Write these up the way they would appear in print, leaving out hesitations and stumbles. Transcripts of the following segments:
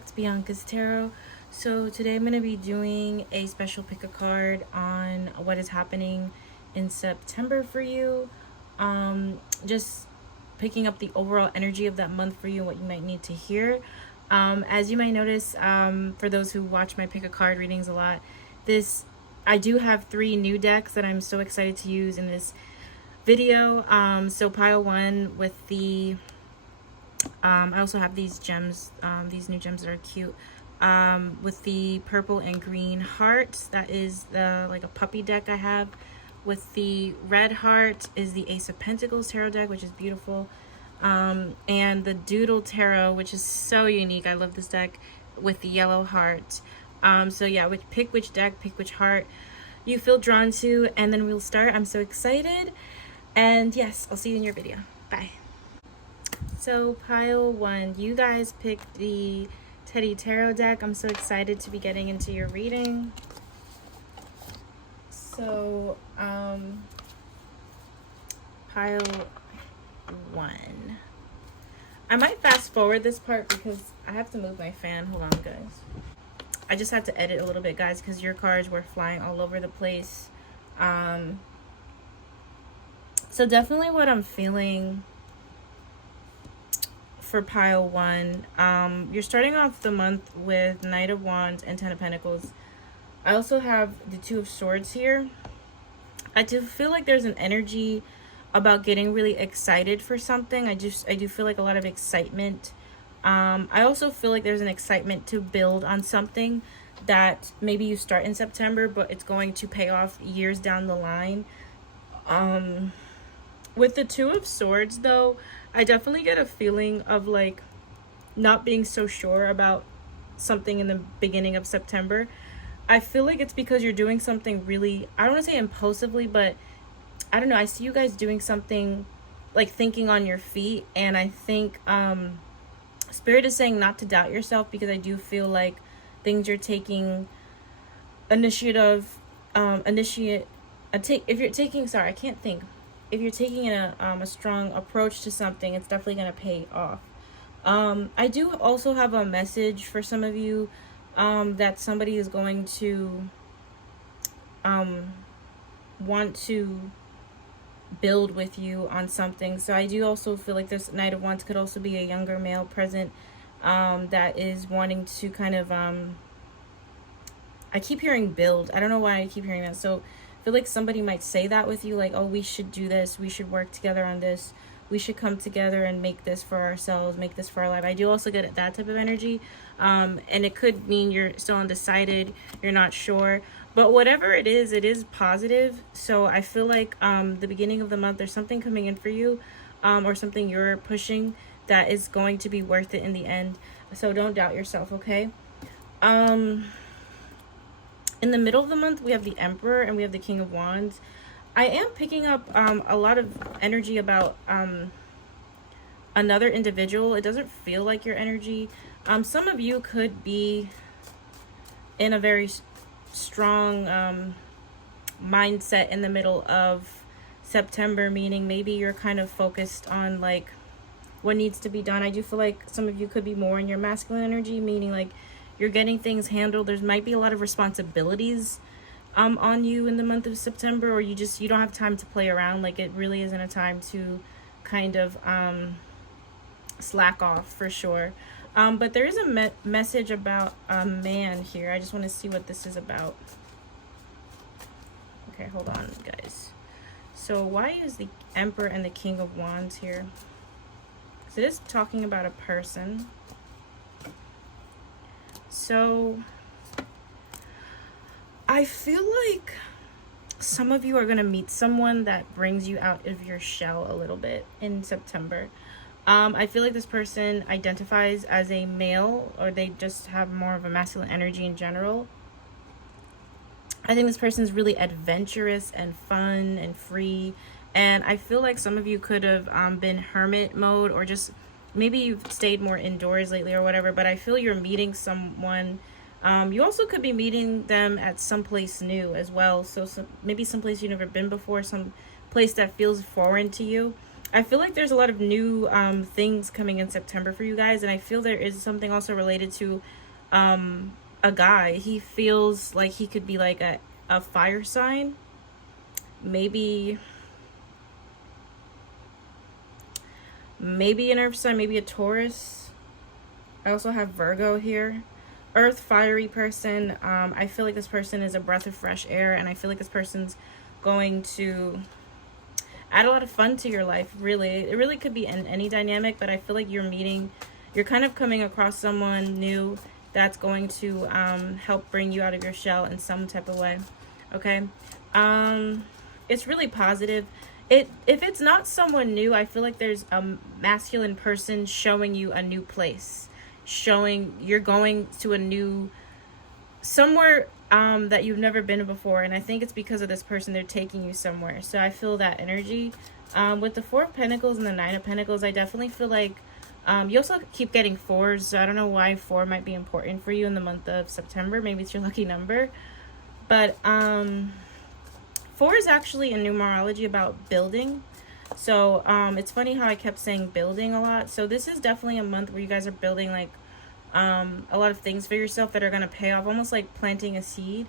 back to Bianca's Tarot. So today I'm going to be doing a special pick a card on what is happening in September for you. Just picking up the overall energy of that month for you and what you might need to hear. As you might notice, for those who watch my pick a card readings a lot, I do have 3 new decks that I'm so excited to use in this video. So pile 1 with the I also have these gems, these new gems that are cute, with the purple and green hearts. That is the like a puppy deck I have. With the red heart is the Ace of Pentacles tarot deck, which is beautiful, and the Doodle Tarot, which is so unique. I love this deck, with the yellow heart. So yeah, pick which deck, pick which heart you feel drawn to, and then we'll start. I'm so excited, and yes, I'll see you in your video. Bye. So pile 1, you guys picked the Teddy Tarot deck. I'm so excited to be getting into your reading. So pile 1. I might fast forward this part because I have to move my fan. Hold on, guys. I just had to edit a little bit, guys, because your cards were flying all over the place. So definitely what I'm feeling for pile 1, you're starting off the month with Knight of Wands and 10 of Pentacles. I also have the 2 of Swords here. I do feel like there's an energy about getting really excited for something. I do feel like a lot of excitement. I also feel like there's an excitement to build on something that maybe you start in September, but it's going to pay off years down the line. With the 2 of Swords, though, I definitely get a feeling of like not being so sure about something in the beginning of September. I feel like it's because you're doing something really, I don't want to say impulsively, but I don't know. I see you guys doing something like thinking on your feet. And I think Spirit is saying not to doubt yourself, because I do feel like things you're taking initiative, if you're taking, sorry, I can't think. If you're taking a strong approach to something, it's definitely going to pay off. I do also have a message for some of you, that somebody is going to want to build with you on something. So I do also feel like this Knight of Wands could also be a younger male present, that is wanting to kind of, I keep hearing build. I don't know why I keep hearing that. So I feel like somebody might say that with you, like, oh, we should do this, we should work together on this, we should come together and make this for ourselves, make this for our life. I do also get that type of energy, and it could mean you're still undecided, you're not sure, but whatever it is positive. So I feel like the beginning of the month, there's something coming in for you, or something you're pushing that is going to be worth it in the end. So don't doubt yourself, okay? In the middle of the month, we have the Emperor and we have the King of Wands. I am picking up a lot of energy about another individual. It doesn't feel like your energy. Some of you could be in a very strong mindset in the middle of September, meaning maybe you're kind of focused on like what needs to be done. I do feel like some of you could be more in your masculine energy, meaning like you're getting things handled. There might be a lot of responsibilities on you in the month of September, or you don't have time to play around. Like it really isn't a time to kind of slack off, for sure. But there is a message about a man here. I just want to see what this is about. Okay, hold on, guys. So why is the Emperor and the King of Wands here? So this is talking about a person. So I feel like some of you are going to meet someone that brings you out of your shell a little bit in September. I feel like this person identifies as a male, or they just have more of a masculine energy in general. I think this person is really adventurous and fun and free. And I feel like some of you could have been hermit mode, or just maybe you've stayed more indoors lately or whatever. But I feel you're meeting someone. You also could be meeting them at some place new as well. So maybe some place you've never been before, some place that feels foreign to you. I feel like there's a lot of new things coming in September for you guys, and I feel there is something also related to a guy. He feels like he could be like a fire sign, maybe an earth sign, maybe a Taurus. I also have Virgo here. Earth, fiery person. I feel like this person is a breath of fresh air, and I feel like this person's going to add a lot of fun to your life. Really, it really could be in any dynamic, but I feel like you're kind of coming across someone new that's going to help bring you out of your shell in some type of way. Okay, it's really positive. If it's not someone new, I feel like there's a masculine person showing you a new place, showing you're going to a new somewhere that you've never been before, and I think it's because of this person. They're taking you somewhere, so I feel that energy. With the Four of Pentacles and the Nine of Pentacles, I definitely feel like you also keep getting fours, so I don't know why 4 might be important for you in the month of September. Maybe it's your lucky number, but 4 is actually in numerology about building. So it's funny how I kept saying building a lot. So this is definitely a month where you guys are building like a lot of things for yourself that are going to pay off, almost like planting a seed.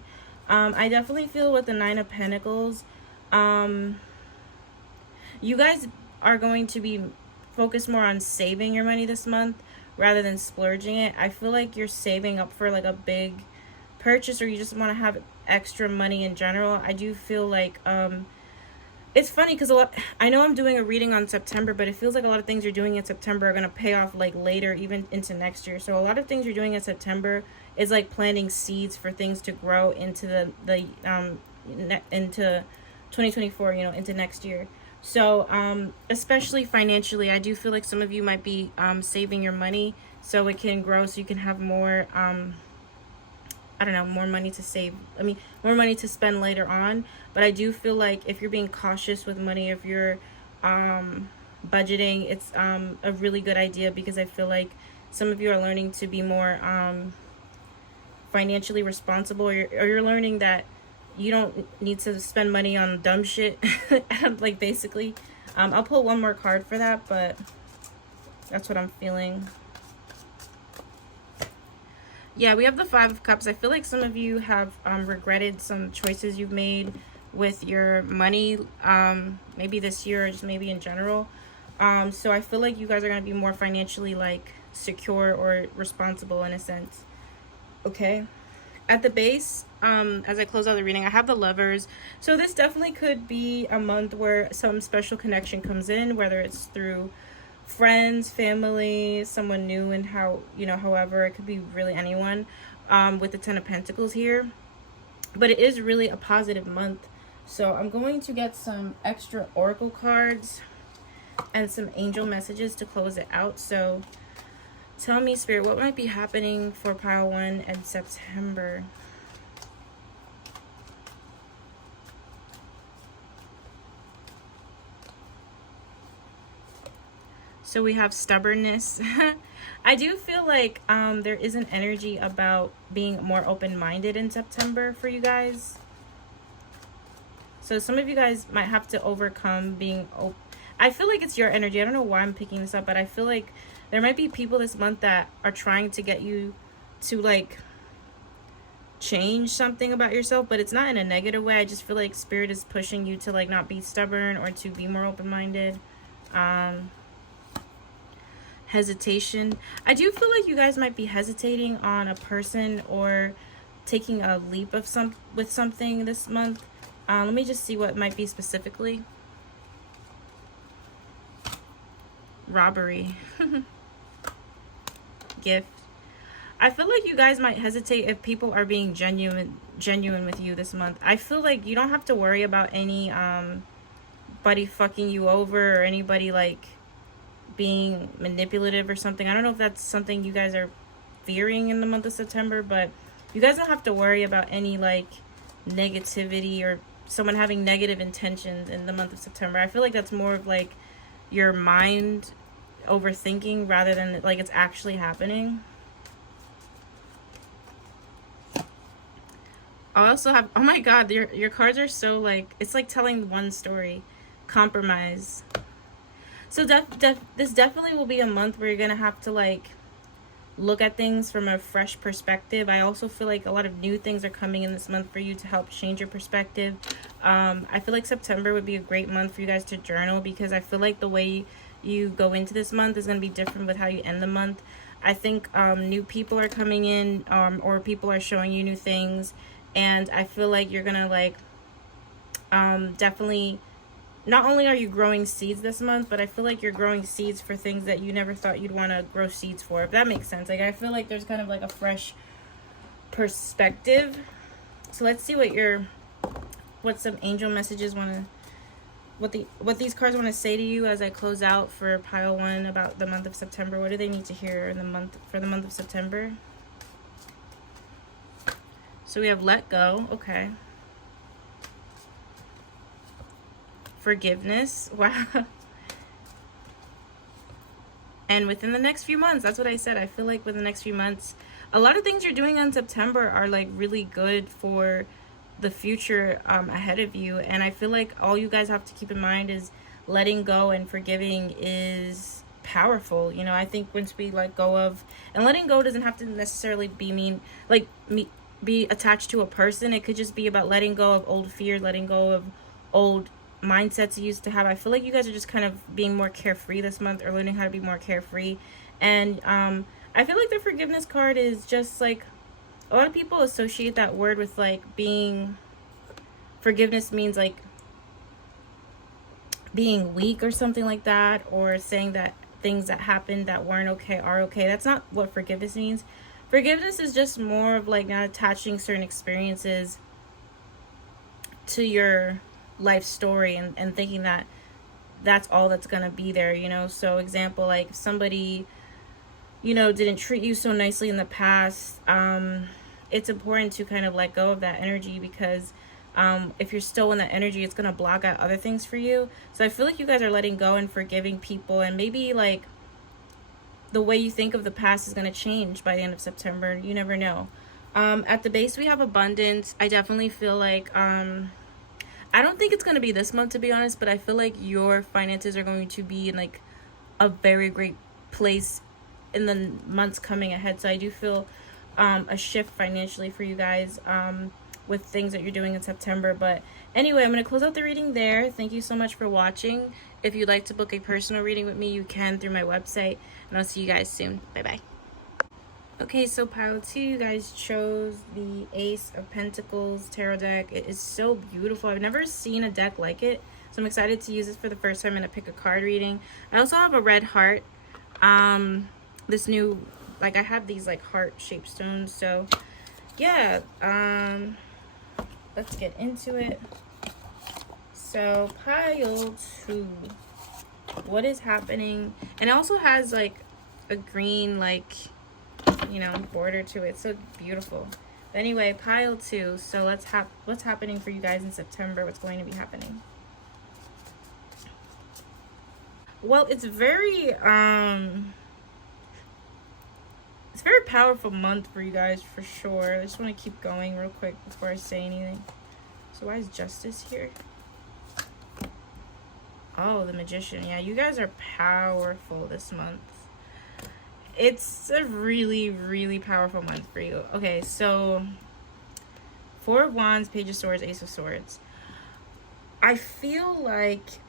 I definitely feel with the Nine of Pentacles, you guys are going to be focused more on saving your money this month rather than splurging it. I feel like you're saving up for like a big purchase, or you just want to have extra money in general. I do feel like it's funny because I know I'm doing a reading on September, but it feels like a lot of things you're doing in September are going to pay off like later, even into next year. So a lot of things you're doing in September is like planting seeds for things to grow into into 2024, into next year. So especially financially, I do feel like some of you might be saving your money so it can grow, so you can have more I don't know, more money to save. I mean, more money to spend later on. But I do feel like if you're being cautious with money, if you're budgeting, it's a really good idea, because I feel like some of you are learning to be more financially responsible, or you're learning that you don't need to spend money on dumb shit. Like, basically. I'll pull one more card for that, but that's what I'm feeling. Yeah, we have the Five of Cups. I feel like some of you have regretted some choices you've made with your money, maybe this year, or just maybe in general. So I feel like you guys are going to be more financially like secure or responsible in a sense. Okay. At the base, as I close out the reading, I have the Lovers. So this definitely could be a month where some special connection comes in, whether it's through friends, family, someone new, and however, it could be really anyone, with the Ten of Pentacles here. But it is really a positive month. So I'm going to get some extra oracle cards and some angel messages to close it out. So tell me, Spirit, what might be happening for pile 1 in September? So we have stubbornness. I do feel like there is an energy about being more open-minded in September for you guys. So some of you guys might have to overcome being open. I feel like it's your energy. I don't know why I'm picking this up, but I feel like there might be people this month that are trying to get you to like change something about yourself, but it's not in a negative way. I just feel like Spirit is pushing you to like not be stubborn or to be more open-minded. Hesitation. I do feel like you guys might be hesitating on a person or taking a leap of with something this month. Let me just see what might be specifically. Robbery. Gift. I feel like you guys might hesitate if people are being genuine with you this month. I feel like you don't have to worry about any buddy fucking you over, or anybody like being manipulative or something. I don't know if that's something you guys are fearing in the month of September, but you guys don't have to worry about any like negativity or someone having negative intentions in the month of September. I feel like that's more of like your mind overthinking rather than like it's actually happening. I also have, oh my god, your cards are so like, it's like telling one story. Compromise. So this definitely will be a month where you're gonna have to like look at things from a fresh perspective. I also feel like a lot of new things are coming in this month for you to help change your perspective. I feel like September would be a great month for you guys to journal, because I feel like the way you go into this month is going to be different with how you end the month. I think new people are coming in, or people are showing you new things, and I feel like you're going to like definitely, not only are you growing seeds this month, but I feel like you're growing seeds for things that you never thought you'd want to grow seeds for, if that makes sense. Like, I feel like there's kind of like a fresh perspective. So let's see what some angel messages want to, what these cards want to say to you as I close out for pile 1 about the month of September. What do they need to hear in the month of September? So we have let go. Okay. Forgiveness. Wow. And within the next few months, that's what I said. I feel like within the next few months, a lot of things you're doing in September are like really good for the future ahead of you. And I feel like all you guys have to keep in mind is letting go and forgiving is powerful. You know, I think once we let go of, and letting go doesn't have to necessarily be attached to a person. It could just be about letting go of old fears, letting go of old mindsets you used to have. I feel like you guys are just kind of being more carefree this month, or learning how to be more carefree. And I feel like the forgiveness card is just like, a lot of people associate that word with like being, forgiveness means like being weak or something like that, or saying that things that happened that weren't okay are okay. That's not what forgiveness means. Forgiveness is just more of like not attaching certain experiences to your life story, and thinking that that's all that's gonna be there, you know. So example, like if somebody, you know, didn't treat you so nicely in the past, it's important to kind of let go of that energy, because if you're still in that energy, it's gonna block out other things for you. So I feel like you guys are letting go and forgiving people, and maybe like the way you think of the past is gonna change by the end of September. You never know. At the base we have abundance. I definitely feel like I don't think it's going to be this month, to be honest, but I feel like your finances are going to be in like a very great place in the months coming ahead. So I do feel a shift financially for you guys with things that you're doing in September. But anyway, I'm going to close out the reading there. Thank you so much for watching. If you'd like to book a personal reading with me, you can through my website, and I'll see you guys soon. Bye-bye. Okay, so pile 2, you guys chose the Ace of Pentacles tarot deck. It is so beautiful. I've never seen a deck like it, so I'm excited to use this for the first time in a pick a card reading. I also have a red heart. This new, like, I have these like heart shaped stones. So yeah, let's get into it. So pile 2, what is happening? And it also has like a green, like, you know, border to it. So beautiful. But anyway, pile 2. So what's happening for you guys in September? What's going to be happening? Well, it's very powerful month for you guys, for sure. I just want to keep going real quick before I say anything. So why is Justice here? Oh, the Magician. Yeah, you guys are powerful this month. It's a really, really powerful month for you. Okay, so 4 of Wands, Page of Swords, Ace of Swords. I feel like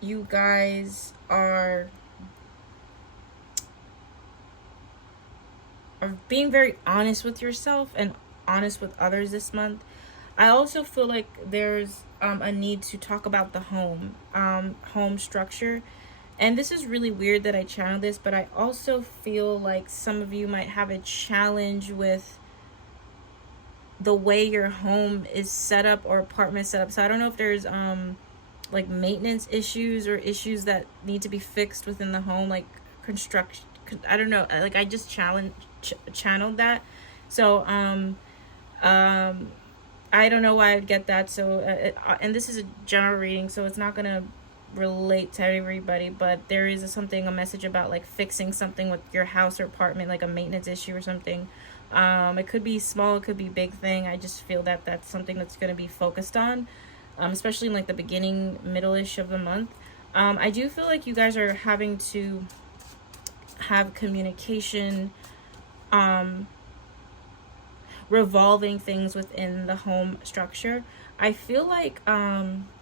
you guys are being very honest with yourself and honest with others this month. I also feel like there's a need to talk about the home structure. And this is really weird that I channeled this, but I also feel like some of you might have a challenge with the way your home is set up, or apartment set up. So I don't know if there's like maintenance issues or issues that need to be fixed within the home, like construction. I don't know. Like, I just channeled that. So I don't know why I'd get that. So and this is a general reading, so it's not gonna relate to everybody, but there is a message about like fixing something with your house or apartment, like a maintenance issue or something. It could be small, it could be big thing. I just feel that that's something that's going to be focused on, especially in like the beginning, middle-ish of the month. I do feel like you guys are having to have communication, revolving things within the home structure. I feel like,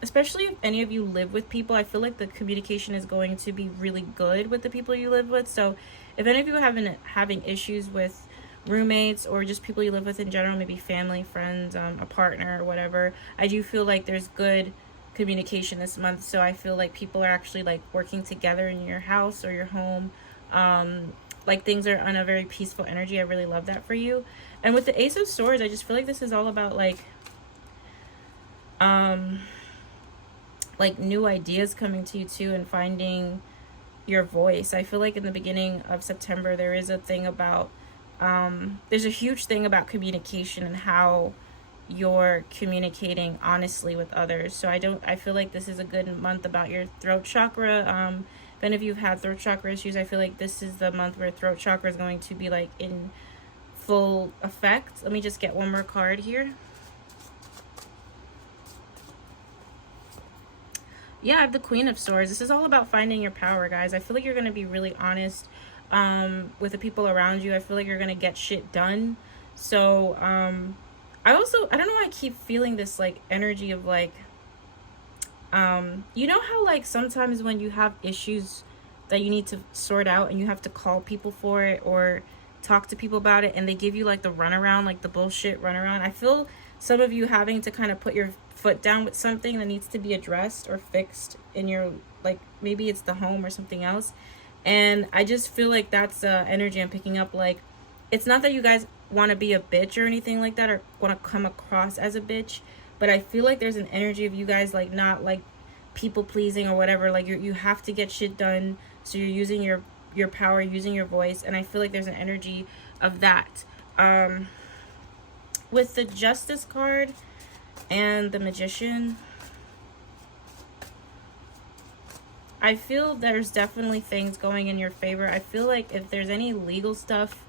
especially if any of you live with people, I feel like the communication is going to be really good with the people you live with. So if any of you have having issues with roommates or just people you live with in general, maybe family, friends, a partner or whatever, I do feel like there's good communication this month. So I feel like people are actually like working together in your house or your home. Like things are on a very peaceful energy. I really love that for you. And with the Ace of Swords, I just feel like this is all about like new ideas coming to you too, and finding your voice. I feel like in the beginning of September there is a thing about there's a huge thing about communication and how you're communicating honestly with others. So I feel like this is a good month about your throat chakra. If any of you have had throat chakra issues, I feel like this is the month where throat chakra is going to be like in full effect. Let me just get one more card here. Yeah, I have the Queen of Swords. This is all about finding your power, guys. I feel like you're going to be really honest with the people around you. I feel like you're going to get shit done. So I don't know why I keep feeling this like energy of like, you know how like sometimes when you have issues that you need to sort out and you have to call people for it or talk to people about it, and they give you like the runaround, like the bullshit runaround. I feel some of you having to kind of put your foot down with something that needs to be addressed or fixed in your, like maybe it's the home or something else. And I just feel like that's energy I'm picking up. Like, it's not that you guys want to be a bitch or anything like that, or want to come across as a bitch, but I feel like there's an energy of you guys like not like people pleasing or whatever. Like you have to get shit done, so you're using your power, using your voice, and I feel like there's an energy of that. With the Justice card and the Magician, I feel there's definitely things going in your favor. I feel like if there's any legal stuff,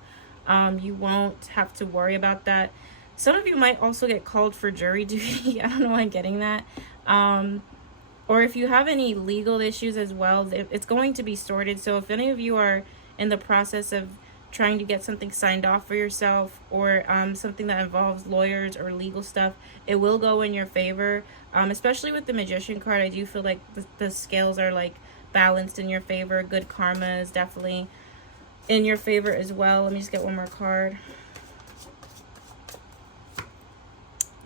you won't have to worry about that. Some of you might also get called for jury duty. I don't know why I'm getting that. Or if you have any legal issues as well, it's going to be sorted. So if any of you are in the process of trying to get something signed off for yourself, or something that involves lawyers or legal stuff, it will go in your favor. Especially with the Magician card, I do feel like the scales are like balanced in your favor. Good karma is definitely in your favor as well. Let me just get one more card.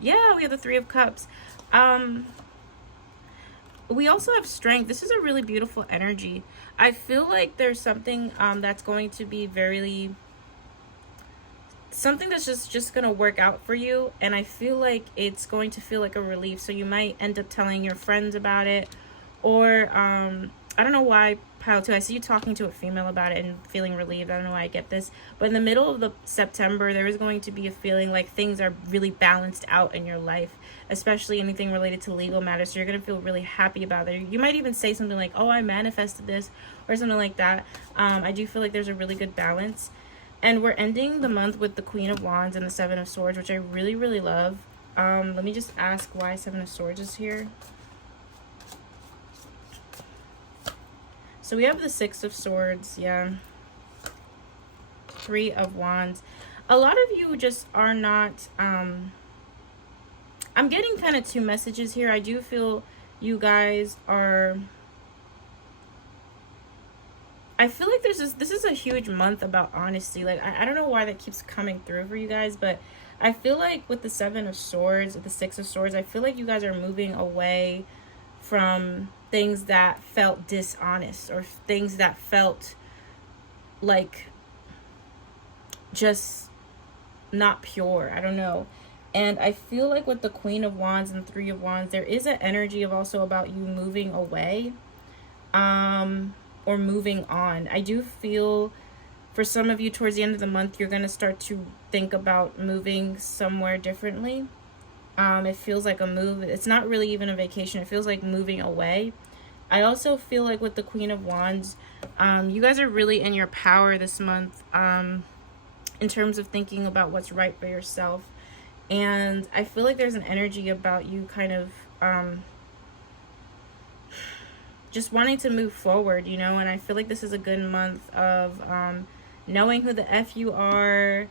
Yeah, we have the Three of Cups. We also have Strength. This is a really beautiful energy. I feel like there's something that's going to be something that's just going to work out for you, and I feel like it's going to feel like a relief. So you might end up telling your friends about it, or I don't know why, pile 2, I see you talking to a female about it and feeling relieved. I don't know why I get this, but in the middle of the September there is going to be a feeling like things are really balanced out in your life, especially anything related to legal matters. So you're going to feel really happy about it. You might even say something like, oh, I manifested this, or something like that. I do feel like there's a really good balance. And we're ending the month with the Queen of Wands and the Seven of Swords, which I really, really love. Let me just ask why Seven of Swords is here. So we have the Six of Swords, yeah. Three of Wands. A lot of you just are not, I'm getting kind of two messages here. I do feel you guys are, I feel like this is a huge month about honesty. Like, I don't know why that keeps coming through for you guys, but I feel like with the Seven of Swords, with the Six of Swords, I feel like you guys are moving away from things that felt dishonest, or things that felt like just not pure. I don't know. And I feel like with the Queen of Wands and Three of Wands, there is an energy of also about you moving away, or moving on. I do feel for some of you towards the end of the month, you're going to start to think about moving somewhere differently. It feels like a move. It's not really even a vacation. It feels like moving away. I also feel like with the Queen of Wands, you guys are really in your power this month, in terms of thinking about what's right for yourself. And I feel like there's an energy about you kind of, just wanting to move forward, you know. And I feel like this is a good month of knowing who the F you are,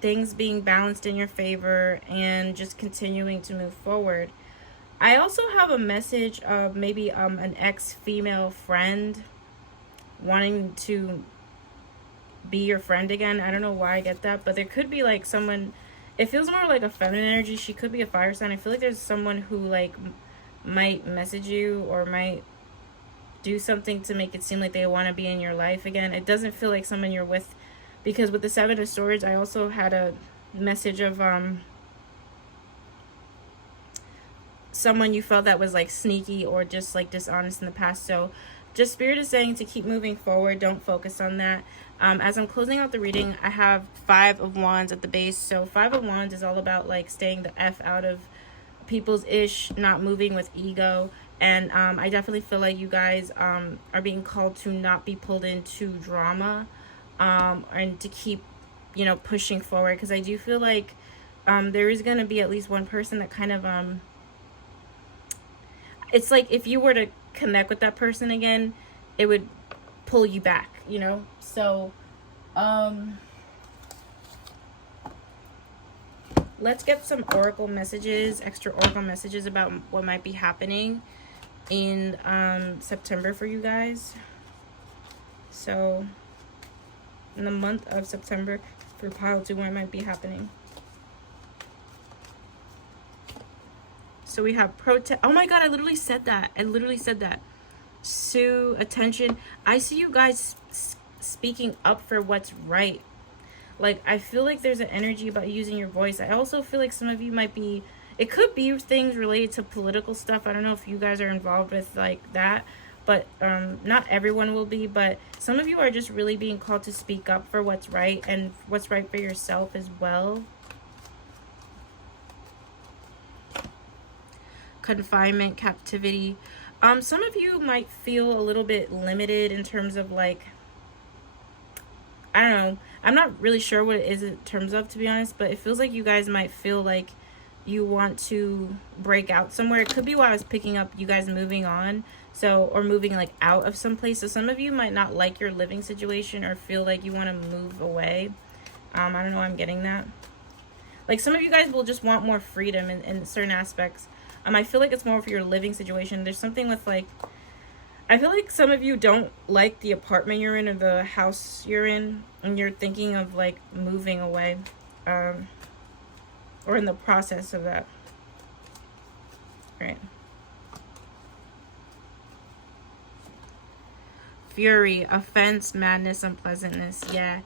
things being balanced in your favor, and just continuing to move forward. I also have a message of maybe an ex-female friend wanting to be your friend again. I don't know why I get that, but there could be like someone, it feels more like a feminine energy. She could be a fire sign. I feel like there's someone who like might message you or might do something to make it seem like they want to be in your life again. It doesn't feel like someone you're with, because with the Seven of Swords, I also had a message of someone you felt that was like sneaky or just like dishonest in the past. So just Spirit is saying to keep moving forward. Don't focus on that. As I'm closing out the reading, I have 5 of Wands at the base. So 5 of Wands is all about like staying the F out of people's ish, not moving with ego. And I definitely feel like you guys are being called to not be pulled into drama, and to keep, you know, pushing forward. Because I do feel like there is going to be at least one person that kind of it's like if you were to connect with that person again, it would pull you back, you know. So let's get some oracle messages, extra oracle messages about what might be happening in September for you guys. So in the month of September for pile 2, what might be happening. So we have protest. Oh my god, I literally said that. Sue, attention. I see you guys speaking up for what's right. Like, I feel like there's an energy about using your voice. I also feel like some of you might be, it could be things related to political stuff. I don't know if you guys are involved with like that, but not everyone will be. But some of you are just really being called to speak up for what's right and what's right for yourself as well. Confinement, captivity. Some of you might feel a little bit limited in terms of like, I don't know, I'm not really sure what it is in terms of, to be honest, but it feels like you guys might feel like you want to break out somewhere. It could be why I was picking up you guys moving on, so, or moving like out of some place. So some of you might not like your living situation or feel like you want to move away. I don't know why I'm getting that. Like some of you guys will just want more freedom in certain aspects. I feel like it's more for your living situation. There's something with like, I feel like some of you don't like the apartment you're in or the house you're in, and you're thinking of like moving away, or in the process of that. Right. Fury, offense, madness, unpleasantness. Yeah.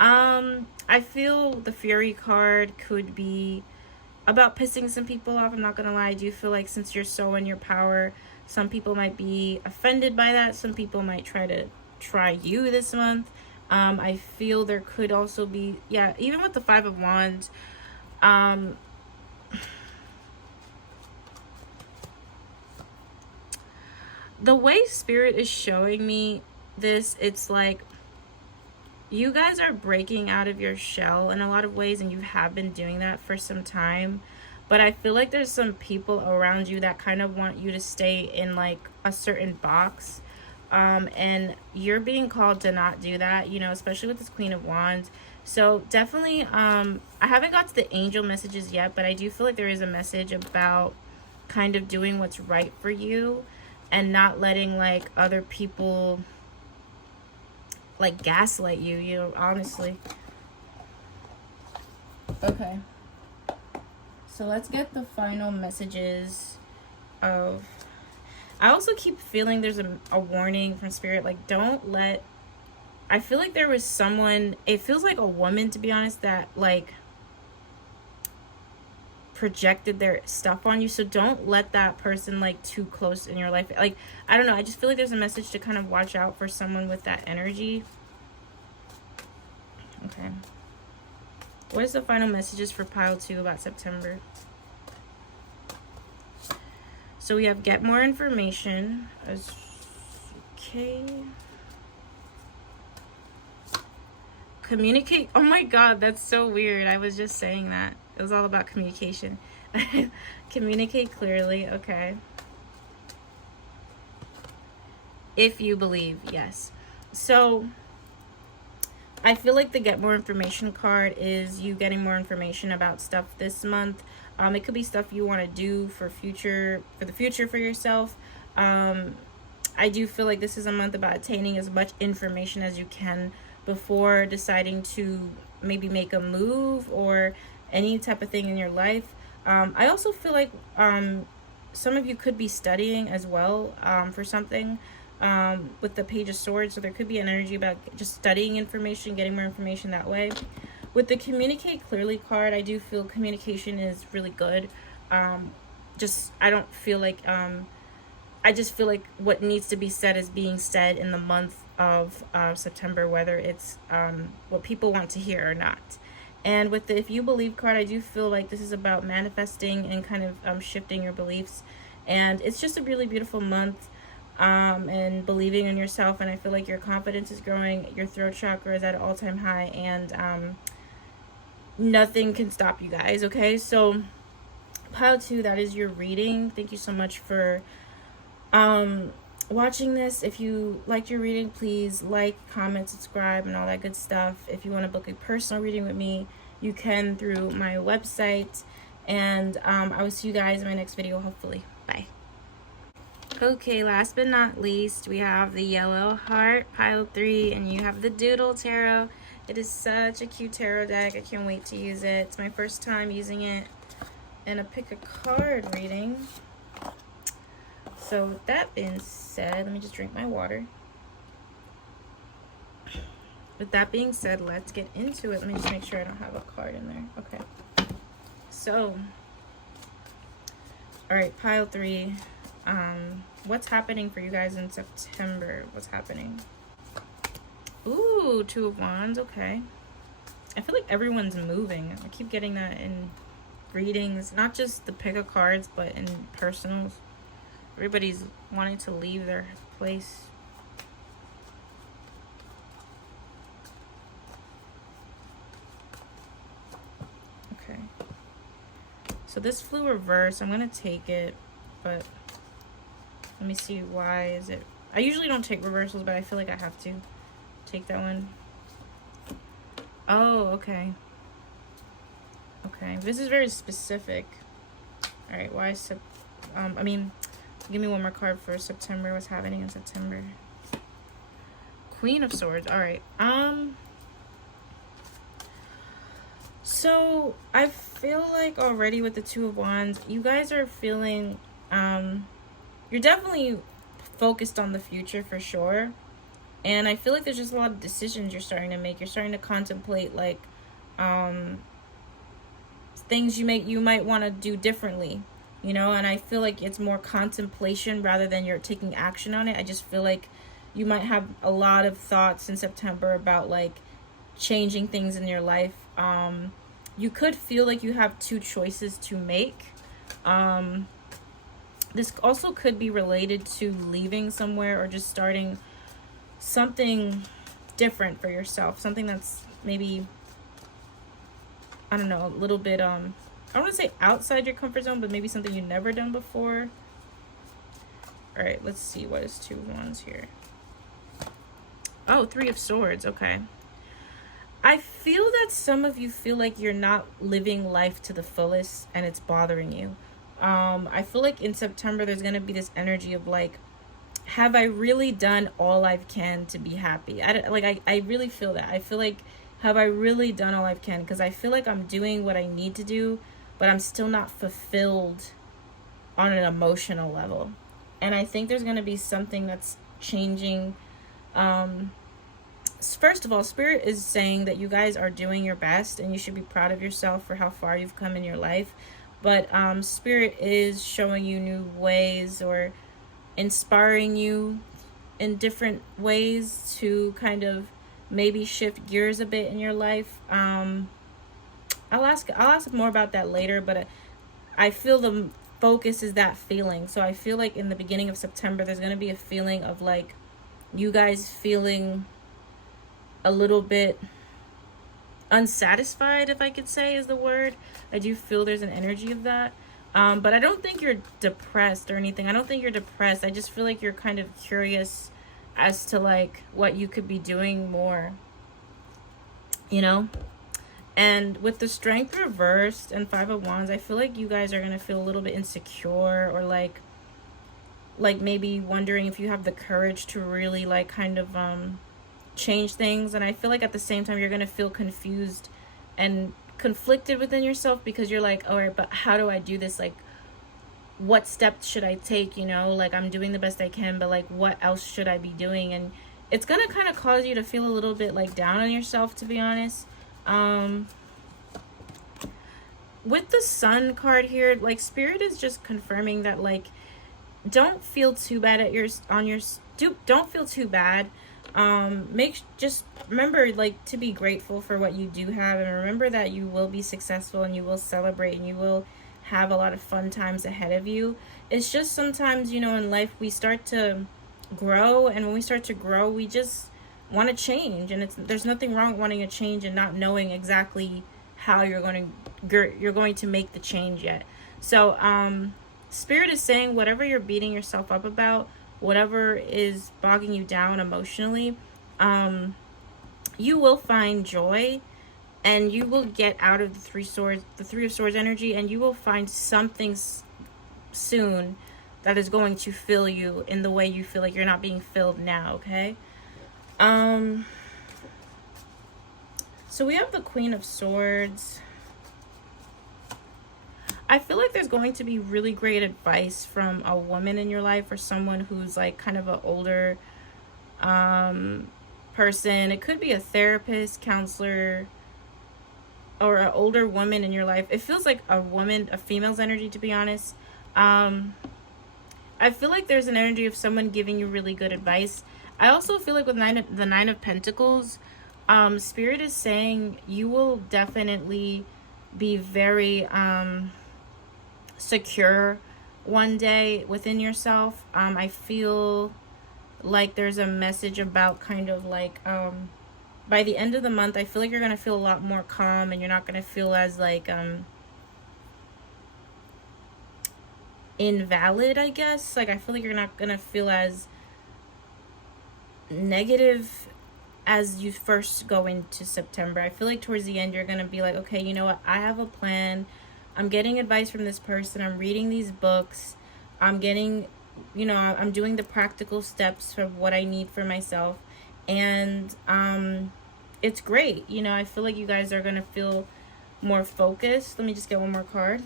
I feel the Fury card could be about pissing some people off. I'm not gonna lie. I do feel like since you're so in your power, some people might be offended by that. Some people might try you this month. I feel there could also be, yeah, even with the 5 of Wands, the way Spirit is showing me this, it's like you guys are breaking out of your shell in a lot of ways, and you have been doing that for some time. But I feel like there's some people around you that kind of want you to stay in like a certain box. And you're being called to not do that, you know, especially with this Queen of Wands. So definitely, I haven't got to the angel messages yet, but I do feel like there is a message about kind of doing what's right for you and not letting like other people like gaslight you, you know, honestly. Okay. So let's get the final messages of, I also keep feeling there's a warning from Spirit, like don't let, I feel like there was someone, it feels like a woman, to be honest, that like projected their stuff on you. So don't let that person like too close in your life. Like, I don't know, I just feel like there's a message to kind of watch out for someone with that energy. Okay. What is the final messages for pile 2 about September? So we have get more information. Okay. Communicate. Oh my god, that's so weird. I was just saying that. It was all about communication. Communicate clearly. Okay. If you believe, yes. So I feel like the get more information card is you getting more information about stuff this month. It could be stuff you want to do for the future for yourself. I do feel like this is a month about attaining as much information as you can before deciding to maybe make a move or any type of thing in your life. I also feel like some of you could be studying as well for something with the Page of Swords. So there could be an energy about just studying information, getting more information that way. With the Communicate Clearly card, I do feel communication is really good. I don't feel like, I just feel like what needs to be said is being said in the month of September, whether it's what people want to hear or not. And with the If You Believe card, I do feel like this is about manifesting and kind of shifting your beliefs. And it's just a really beautiful month. And believing in yourself, and I feel like your confidence is growing, your throat chakra is at an all-time high, and nothing can stop you guys. Okay, so pile 2, that is your reading. Thank you so much for watching this. If you liked your reading, please like, comment, subscribe, and all that good stuff. If you want to book a personal reading with me, you can through my website, and I will see you guys in my next video, hopefully. Bye. Okay, last but not least, we have the yellow heart, pile 3, and you have the Doodle Tarot. It is such a cute tarot deck. I can't wait to use it. It's my first time using it in a pick a card reading. So with that being said, let me just drink my water. With that being said, let's get into it. Let me just make sure I don't have a card in there. Okay. So, all right, pile 3. What's happening for you guys in September? What's happening? Ooh, 2 of Wands. Okay. I feel like everyone's moving. I keep getting that in readings, not just the pick of cards, but in personals. Everybody's wanting to leave their place. Okay. So this flew reverse. I'm going to take it, but let me see, why is it? I usually don't take reversals, but I feel like I have to take that one. Oh, okay. Okay, this is very specific. All right, why is give me one more card for September. What's happening in September? Queen of Swords. All right. So I feel like already with the 2 of Wands, you guys are feeling, you're definitely focused on the future for sure. And I feel like there's just a lot of decisions you're starting to make. You're starting to contemplate, like, things you might want to do differently, you know? And I feel like it's more contemplation rather than you're taking action on it. I just feel like you might have a lot of thoughts in September about, like, changing things in your life. You could feel like you have 2 choices to make. This also could be related to leaving somewhere or just starting something different for yourself. Something that's maybe, I don't know, a little bit, I don't want to say outside your comfort zone, but maybe something you've never done before. All right, let's see. What is 2 of Wands here? Oh, 3 of Swords. Okay. I feel that some of you feel like you're not living life to the fullest and it's bothering you. I feel like in September there's going to be this energy of, like, have I really done all I can to be happy? I really feel that. I feel like, have I really done all I can? Because I feel like I'm doing what I need to do, but I'm still not fulfilled on an emotional level. And I think there's going to be something that's changing. First of all, Spirit is saying that you guys are doing your best and you should be proud of yourself for how far you've come in your life. But Spirit is showing you new ways or inspiring you in different ways to kind of maybe shift gears a bit in your life. I'll ask more about that later, but I feel the focus is that feeling. So I feel like in the beginning of September there's going to be a feeling of, like, you guys feeling a little bit unsatisfied, if I could say is the word. I do feel there's an energy of that. But I don't think you're depressed or anything. I don't think you're depressed. I just feel like you're kind of curious as to like what you could be doing more, you know. And with the Strength reversed and Five of Wands, I feel like you guys are gonna feel a little bit insecure, or like maybe wondering if you have the courage to really like kind of change things. And I feel like at the same time you're gonna feel confused and conflicted within yourself, because you're like, all right, but how do I do this? Like, what steps should I take? You know, like, I'm doing the best I can, but like, what else should I be doing? And it's gonna kind of cause you to feel a little bit like down on yourself, to be honest. With the Sun card here, like, Spirit is just confirming that, like, don't feel too bad at don't feel too bad. Just remember, like, to be grateful for what you do have, and remember that you will be successful and you will celebrate and you will have a lot of fun times ahead of you. It's just sometimes, you know, in life we start to grow, and when we start to grow, we just want to change, and there's nothing wrong with wanting to change and not knowing exactly how you're going to make the change yet. So Spirit is saying whatever you're beating yourself up about, whatever is bogging you down emotionally, you will find joy, and you will get out of the Three of Swords energy, and you will find something soon that is going to fill you in the way you feel like you're not being filled now, okay? So we have the Queen of Swords. I feel like there's going to be really great advice from a woman in your life, or someone who's like kind of an older person. It could be a therapist, counselor, or an older woman in your life. It feels like a female's energy, to be honest. I feel like there's an energy of someone giving you really good advice. I also feel like with the Nine of Pentacles, Spirit is saying you will definitely be very secure one day within yourself. I feel like there's a message about kind of like by the end of the month, I feel like you're going to feel a lot more calm, and you're not going to feel as like invalid, I guess. Like, I feel like you're not going to feel as negative as you first go into September. I feel like towards the end, you're going to be like, okay, you know what? I have a plan. I'm getting advice from this person. I'm reading these books. I'm getting, you know, I'm doing the practical steps for what I need for myself. And it's great. You know, I feel like you guys are going to feel more focused. Let me just get one more card.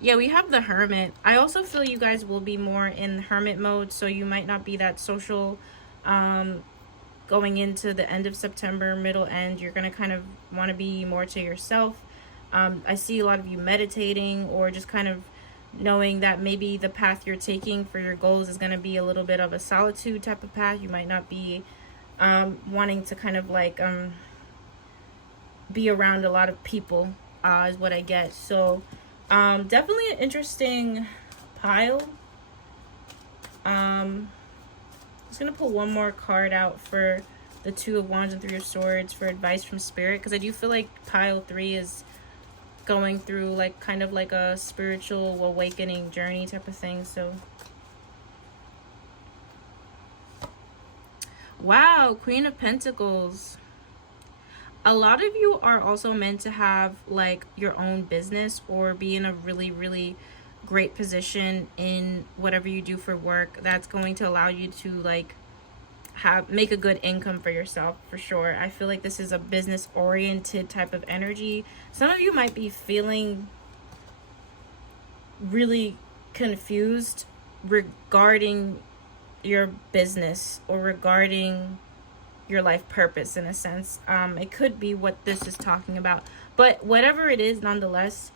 Yeah, we have the Hermit. I also feel you guys will be more in hermit mode, so you might not be that social going into the end of September, middle end. You're going to kind of want to be more to yourself. I see a lot of you meditating, or just kind of knowing that maybe the path you're taking for your goals is going to be a little bit of a solitude type of path. You might not be wanting to kind of like be around a lot of people, is what I get. So definitely an interesting pile. I'm just gonna pull one more card out for the Two of Wands and Three of Swords for advice from Spirit, because I do feel like pile 3 is going through like kind of like a spiritual awakening journey type of thing. So wow, Queen of Pentacles. A lot of you are also meant to have like your own business, or be in a really, really great position in whatever you do for work that's going to allow you to like make a good income for yourself, for sure. I feel like this is a business oriented type of energy. Some of you might be feeling really confused regarding your business, or regarding your life purpose in a sense. It could be what this is talking about, but whatever it is, nonetheless,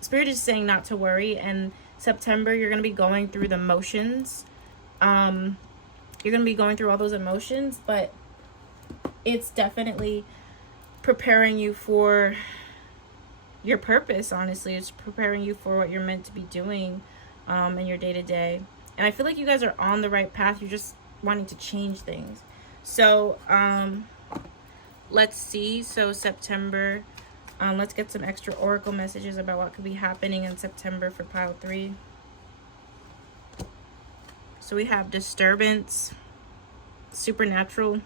Spirit is saying not to worry. And September, you're going to be going through the motions. You're going to be going through all those emotions, but it's definitely preparing you for your purpose. Honestly, it's preparing you for what you're meant to be doing in your day-to-day. And I feel like you guys are on the right path. You're just wanting to change things. So let's see. So September, let's get some extra oracle messages about what could be happening in September for pile 3. So we have disturbance, supernatural.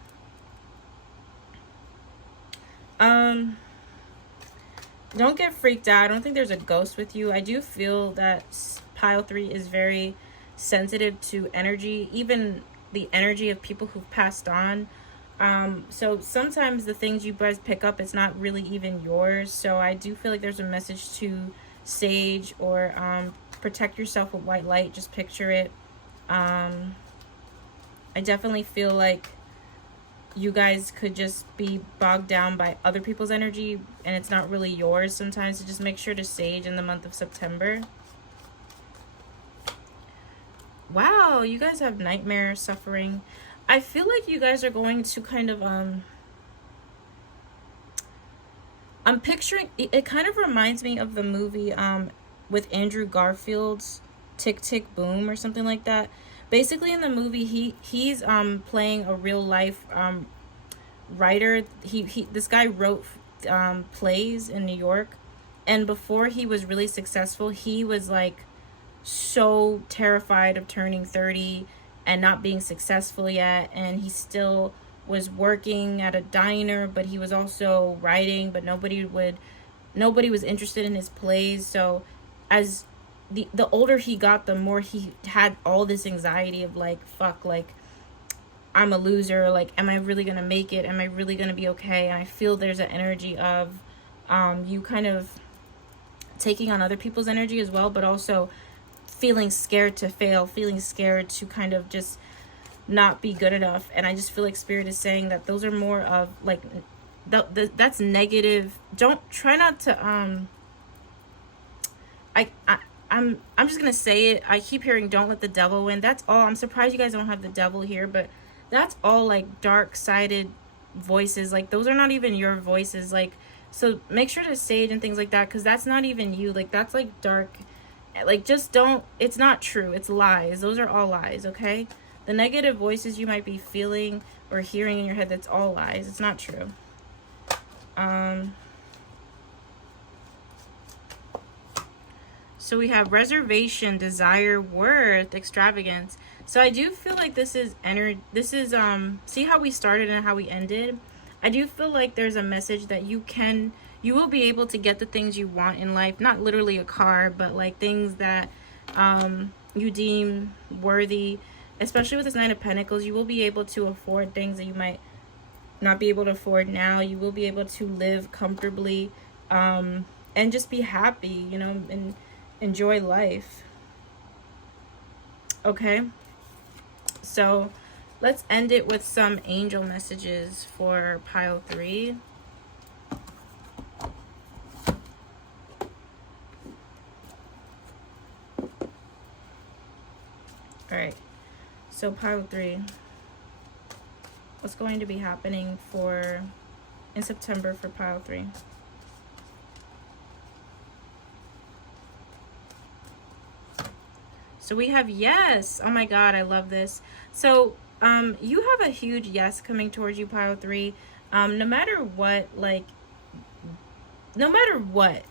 Don't get freaked out. I don't think there's a ghost with you. I do feel that pile 3 is very sensitive to energy, even the energy of people who've passed on. So sometimes the things you guys pick up, it's not really even yours. So I do feel like there's a message to sage or protect yourself with white light. Just picture it. I definitely feel like you guys could just be bogged down by other people's energy and it's not really yours sometimes. So just make sure to sage in the month of September. Wow, you guys have nightmare suffering. I feel like you guys are going to kind of I'm picturing it kind of reminds me of the movie with Andrew Garfield's Tick Tick Boom or something like that. Basically in the movie he's playing a real life writer. This guy wrote plays in New York, and before he was really successful, he was like so terrified of turning 30 and not being successful yet, and he still was working at a diner, but he was also writing, but nobody was interested in his plays. So as the older he got, the more he had all this anxiety of like, fuck, like I'm a loser, like am I really gonna make it, am I really gonna be okay? And I feel there's an energy of you kind of taking on other people's energy as well, but also feeling scared to fail, feeling scared to kind of just not be good enough. And I just feel like Spirit is saying that those are more of like that's negative. Don't try not to I'm just gonna say it. I keep hearing don't let the devil win. That's all. I'm surprised you guys don't have the devil here, but that's all like dark-sided voices. Like those are not even your voices. Like, so make sure to sage and things like that, because that's not even you. Like that's like dark. Like just don't, it's not true. It's lies. Those are all lies, okay? The negative voices you might be feeling or hearing in your head, that's all lies. It's not true. So we have reservation, desire, worth, extravagance. So I do feel like this is see how we started and how we ended? I do feel like there's a message that you will be able to get the things you want in life. Not literally a car, but like things that you deem worthy. Especially with this Nine of Pentacles, you will be able to afford things that you might not be able to afford now. You will be able to live comfortably and just be happy, you know, and enjoy life. Okay, so let's end it with some angel messages for pile 3. All right, so pile 3, what's going to be happening in September for pile 3? So we have yes. Oh my god, I love this. So you have a huge yes coming towards you, pile 3. No matter what,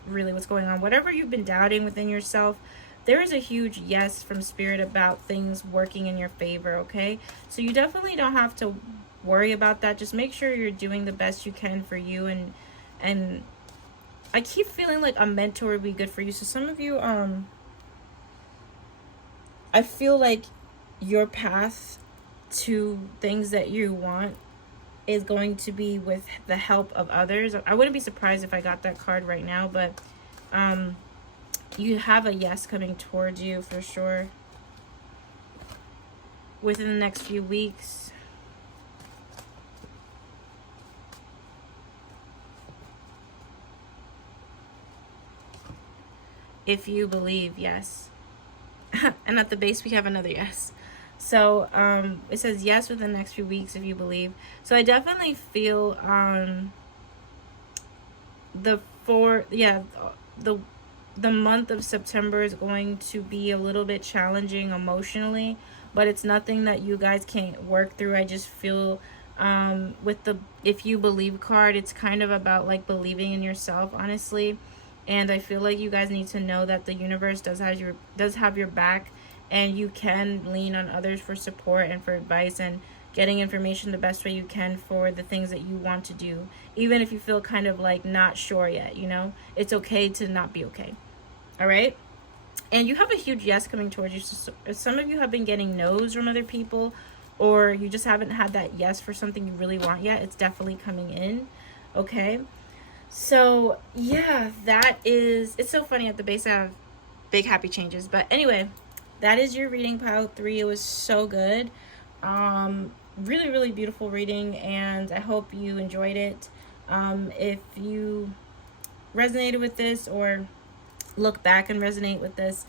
really what's going on, whatever you've been doubting within yourself, there is a huge yes from Spirit about things working in your favor, okay? So you definitely don't have to worry about that. Just make sure you're doing the best you can for you, and I keep feeling like a mentor would be good for you. So some of you, I feel like your path to things that you want is going to be with the help of others. I wouldn't be surprised if I got that card right now, but you have a yes coming towards you for sure within the next few weeks. If you believe, yes. And at the base we have another yes. So it says yes within the next few weeks if you believe. So I definitely feel the month of September is going to be a little bit challenging emotionally, but it's nothing that you guys can't work through. I just feel with the if you believe card, it's kind of about like believing in yourself, honestly. And I feel like you guys need to know that the universe does have your back, and you can lean on others for support and for advice and getting information the best way you can for the things that you want to do. Even if you feel kind of like not sure yet, you know, it's okay to not be okay. All right. And you have a huge yes coming towards you. So some of you have been getting no's from other people, or you just haven't had that yes for something you really want yet. It's definitely coming in. Okay. So yeah, that is, it's so funny, at the base I have big happy changes. But anyway, that is your reading, pile 3. It was so good. Really, really beautiful reading, and I hope you enjoyed it. If you resonated with this, or look back and resonate with this,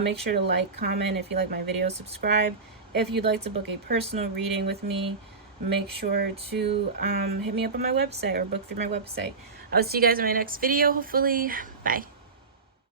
make sure to like, comment if you like my video, subscribe. If you'd like to book a personal reading with me, make sure to hit me up on my website or book through my website. I'll see you guys in my next video, hopefully. Bye.